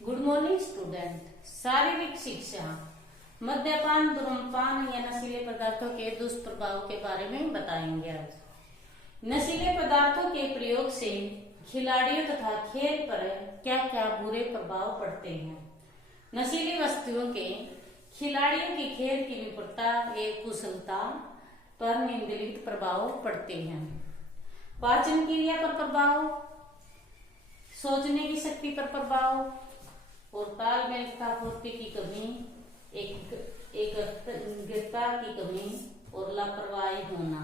Good morning student. शारीरिक शिक्षा मद्यपान, धूम्रपान या नशीले पदार्थों के दुष्प्रभाव के बारे में बताएंगे। आज नशीले पदार्थों के प्रयोग से खिलाड़ियों तथा खेल पर क्या क्या बुरे प्रभाव पड़ते हैं। नशीली वस्तुओं के खिलाड़ियों की खेल की निपुणता एवं कुशलता पर निम्नलिखित प्रभाव पड़ते हैं। पाचन क्रिया पर प्रभाव, सोचने की शक्ति पर प्रभाव और तालमेल तथा फुर्ती की कमी, एकाग्रता की कमी और लापरवाही होना,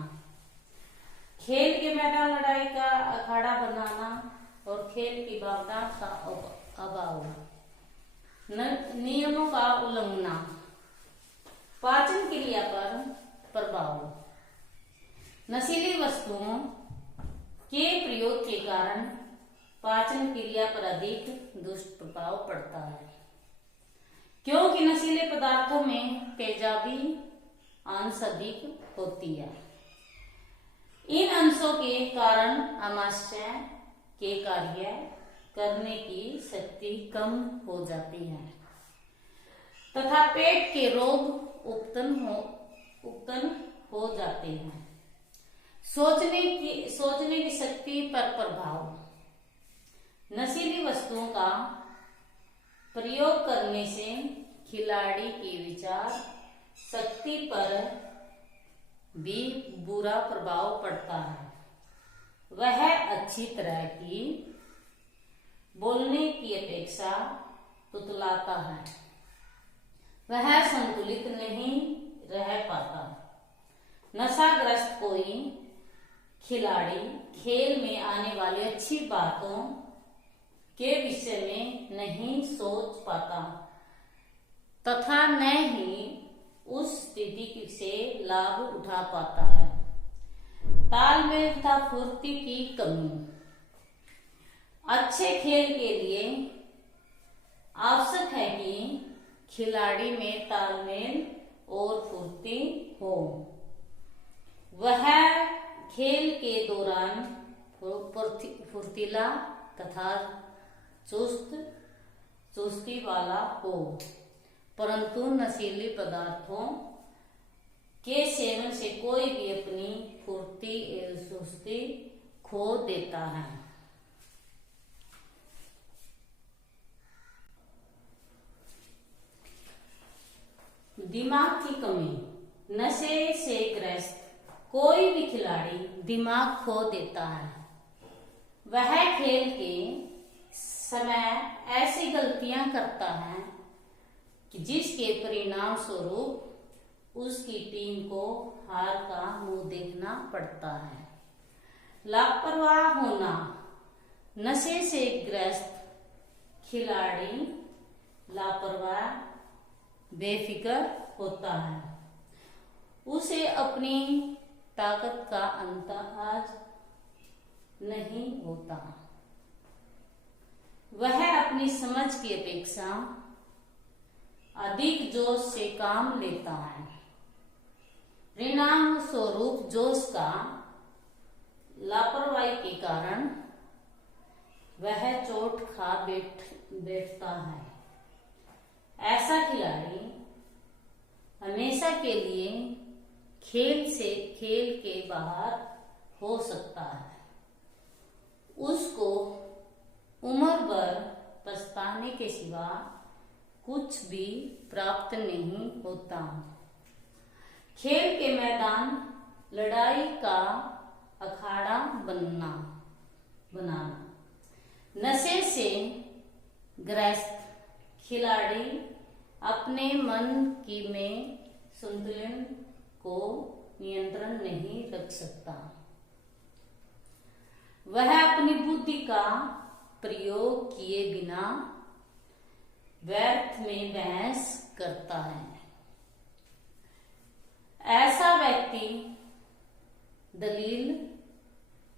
खेल के मैदान लड़ाई का अखाड़ा बनाना और खेल की भावना का अभाव, नियमों का उल्लंघन। पाचन क्रिया पर प्रभाव, नशीली वस्तुओं के प्रयोग के कारण पाचन क्रिया पर अधिक दुष्प्रभाव पड़ता है, क्योंकि नशीले पदार्थों में तेजाबी अंश अधिक होती है। इन अंशों के कारण आमाशय के कार्य करने की शक्ति कम हो जाती है तथा पेट के रोग उत्पन्न हो जाते हैं। सोचने की शक्ति पर प्रभाव, नशीली वस्तुओं का प्रयोग करने से खिलाड़ी की विचार शक्ति पर भी बुरा प्रभाव पड़ता है। वह अच्छी तरह की बोलने की अपेक्षा तुतलाता है, वह संतुलित नहीं रह पाता। नशाग्रस्त कोई खिलाड़ी खेल में आने वाली अच्छी बातों के विषय में नहीं सोच पाता तथा न ही उस स्थिति से लाभ उठा पाता है। तालमेल तथा फुर्ती की कमी, अच्छे खेल के लिए आवश्यक है कि खिलाड़ी में तालमेल और फुर्ती हो। वह खेल के दौरान फुर्तीला तथा चुस्ती वाला हो, परंतु नशीले पदार्थों के सेवन से कोई भी अपनी फुर्ती एवं चुस्ती खो देता है। दिमाग की कमी, नशे से ग्रस्त कोई भी खिलाड़ी दिमाग खो देता है। वह खेल के समय ऐसी गलतियां करता है कि जिसके परिणाम स्वरूप उसकी टीम को हार का मुंह देखना पड़ता है। लापरवाह होना, नशे से ग्रस्त खिलाड़ी लापरवाह बेफिक्र होता है। उसे अपनी ताकत का अंदाज नहीं होता। वह अपनी समझ की अपेक्षा अधिक जोश से काम लेता है। परिणाम स्वरूप जोश का लापरवाही के कारण वह चोट खा बैठता है। ऐसा खिलाड़ी हमेशा के लिए खेल के बाहर हो सकता है। उसको उम्र भर पछताने के सिवा कुछ भी प्राप्त नहीं होता। खेल के मैदान लड़ाई का अखाड़ा बनाना, नशे से ग्रस्त खिलाड़ी अपने मन में संतुलन को नियंत्रण नहीं रख सकता। वह अपनी बुद्धि का प्रयोग किए बिना व्यर्थ में बहस करता है। ऐसा व्यक्ति दलील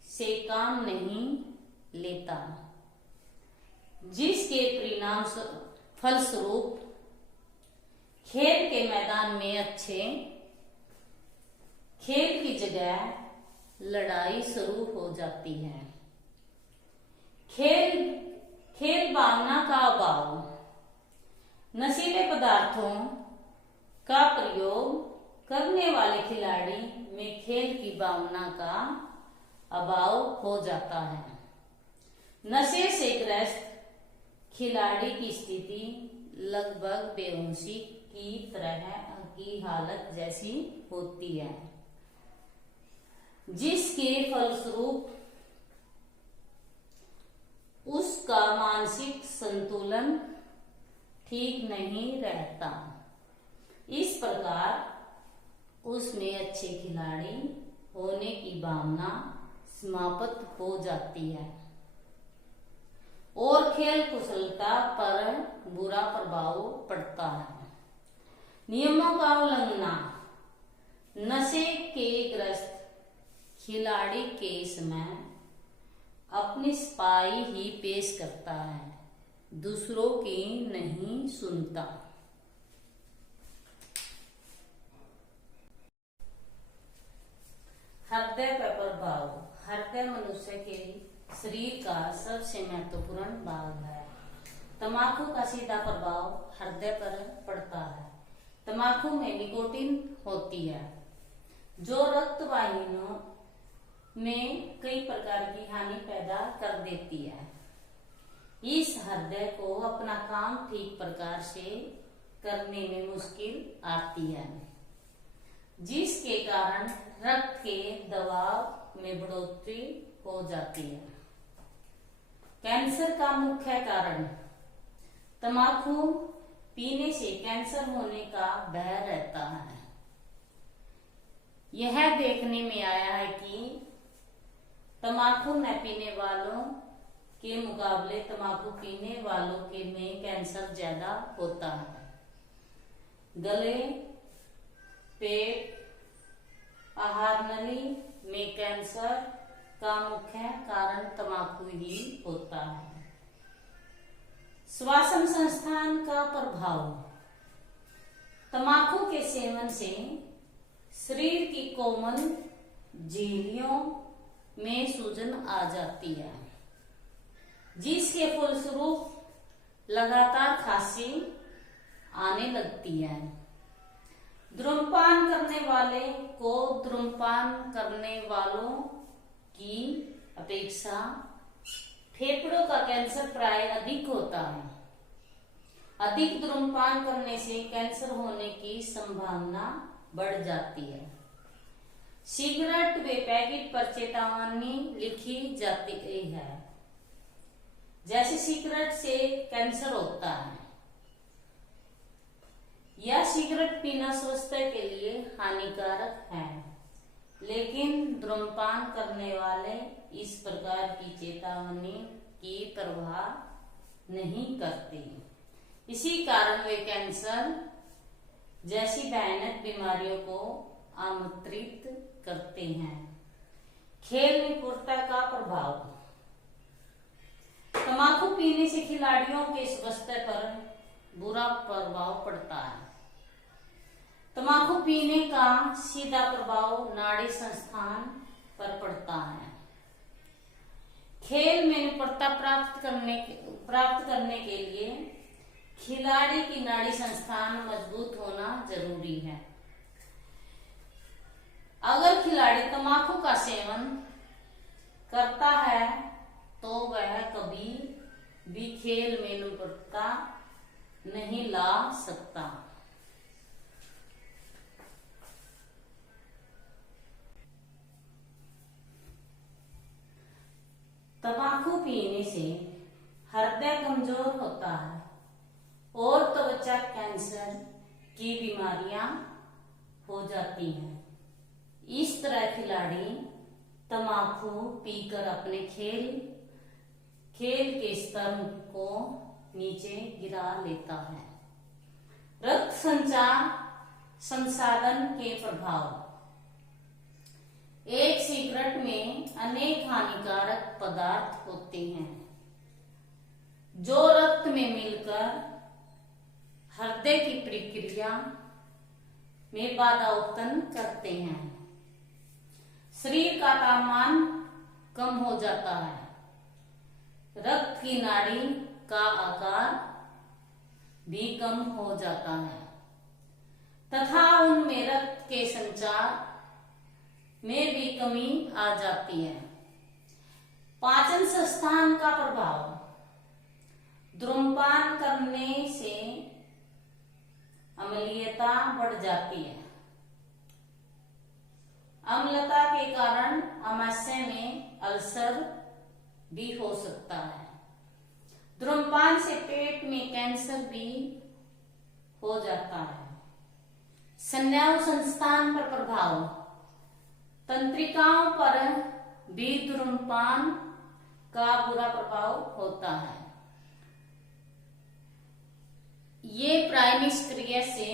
से काम नहीं लेता, जिसके परिणाम फलस्वरूप खेल के मैदान में अच्छे खेल की जगह लड़ाई शुरू हो जाती है। खेल भावना का अभाव, नशीले पदार्थों का प्रयोग करने वाले खिलाड़ी में खेल की भावना का अभाव हो जाता है। नशे से ग्रस्त खिलाड़ी की स्थिति लगभग बेहोशी की तरह की हालत जैसी होती है, जिसके फलस्वरूप उसका मानसिक संतुलन ठीक नहीं रहता। इस प्रकार उसमें अच्छे खिलाड़ी होने की भावना समाप्त हो जाती है और खेल कुशलता पर बुरा प्रभाव पड़ता है। नियमों का उल्लंघन नशे के ग्रस्त खिलाड़ी के समय अपनी सफाई ही पेश करता है, दूसरों की नहीं सुनता। हृदय पर प्रभाव। हृदय मनुष्य के शरीर का सबसे महत्वपूर्ण भाग है। तंबाकू का सीधा प्रभाव हृदय पर पड़ता है। तंबाकू में निकोटीन होती है, जो रक्त वाहिनियों में कई प्रकार की हानि पैदा कर देती है। इस हृदय को अपना काम ठीक प्रकार से करने में मुश्किल आती है, जिसके कारण रक्त के दबाव में बढ़ोतरी हो जाती है। कैंसर का मुख्य कारण। तंबाकू पीने से कैंसर होने का भय रहता है। यह देखने में आया है कि तंबाकू न पीने वालों के मुकाबले तंबाकू पीने वालों के में कैंसर ज्यादा होता है। गले, पेट, आहार नली में कैंसर का मुख्य कारण तंबाकू ही होता है। श्वसन संस्थान का प्रभाव। तंबाकू के सेवन से शरीर की कोमल झिल्लियों में सूजन आ जाती है, जिसके फलस्वरूप लगातार खांसी आने लगती है। धूम्रपान करने वाले को धूम्रपान करने वालों की अपेक्षा फेफड़ों का कैंसर प्राय अधिक होता है। अधिक धूम्रपान करने से कैंसर होने की संभावना बढ़ जाती है। सिगरेट व पैकेट पर चेतावनी लिखी जाती है, जैसे सिगरेट से कैंसर होता है या सिगरेट पीना स्वास्थ्य के लिए हानिकारक है, लेकिन धूम्रपान करने वाले इस प्रकार की चेतावनी की परवाह नहीं करते। इसी कारण वे कैंसर जैसी भयानक बीमारियों को आमंत्रित करते हैं। खेल निपुणता का प्रभाव। तंबाकू पीने से खिलाड़ियों के स्वास्थ्य पर बुरा प्रभाव पड़ता है। तंबाकू पीने का सीधा प्रभाव नाड़ी संस्थान पर पड़ता है। खेल में निपुणता प्राप्त करने के लिए खिलाड़ी की नाड़ी संस्थान मजबूत होना जरूरी है। अगर खिलाड़ी तंबाकू का सेवन करता है तो वह कभी भी खेल में निपुणता नहीं ला सकता। तंबाकू पीने से हृदय कमजोर होता है और त्वचा कैंसर की बीमारियां हो जाती हैं। इस तरह खिलाड़ी तंबाकू पीकर अपने खेल के स्तर को नीचे गिरा लेता है। रक्त संसाधन के प्रभाव। एक सिगरेट में अनेक हानिकारक पदार्थ होते हैं, जो रक्त में मिलकर हृदय की प्रक्रिया में बाधा उत्पन्न करते हैं। शरीर का तापमान कम हो जाता है। रक्त की नाड़ी का आकार भी कम हो जाता है तथा उनमें रक्त के संचार में भी कमी आ जाती है। पाचन संस्थान का प्रभाव। धूम्रपान करने से अम्लीयता बढ़ जाती है। अम्लता के कारण आमाशय में अल्सर भी हो सकता है। धूम्रपान से पेट में कैंसर भी हो जाता है। स्नायु संस्थान पर प्रभाव। तंत्रिकाओं पर भी धूम्रपान का बुरा प्रभाव होता है। ये प्राय निष्क्रिय से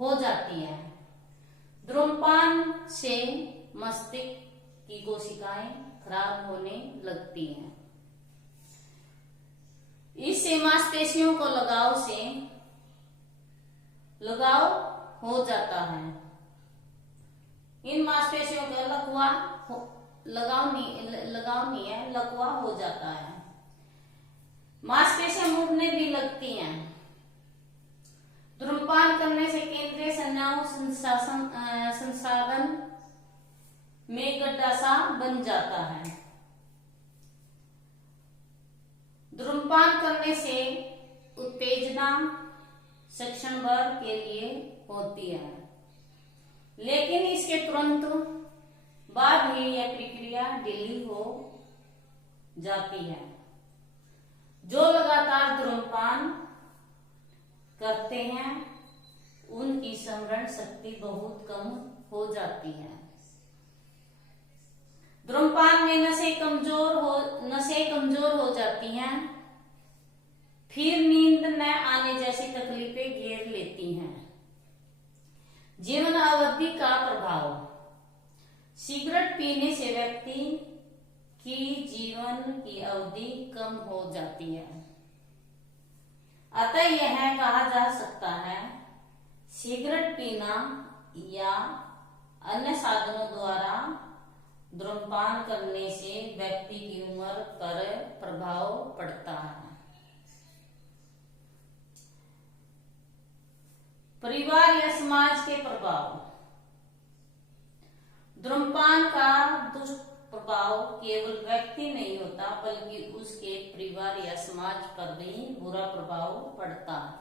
हो जाती है। धूम्रपान से मस्तिष्क की कोशिकाएं खराब होने लगती हैं। इससे मांसपेशियों को लगाव हो जाता है। इन मांसपेशियों का लगाव नहीं है, लकवा हो जाता है। मांसपेशियां मुड़ने भी लगती हैं। धूम्रपान करने से केंद्रीय स्नायु संसाधन में गड्ढा सा बन जाता है। धूम्रपान करने से उत्तेजना क्षण भर के लिए होती है, लेकिन इसके तुरंत बाद ही यह प्रक्रिया ढीली हो जाती है। जो लगातार धूम्रपान करते हैं उनकी स्मरण शक्ति बहुत कम हो जाती है। धूम्रपान में नसें कमजोर हो जाती हैं। फिर नींद न आने जैसी तकलीफें घेर लेती हैं। जीवन अवधि का प्रभाव। सिगरेट पीने से व्यक्ति की जीवन की अवधि कम हो जाती है। अतः यह कहा जा सकता है सिगरेट पीना या अन्य साधनों द्वारा धूम्रपान करने से व्यक्ति की उम्र पर प्रभाव पड़ता है। परिवार या समाज के प्रभाव। धूम्रपान का दुष्प्रभाव केवल व्यक्ति नहीं होता बल्कि उसके परिवार या समाज पर भी बुरा प्रभाव पड़ता है।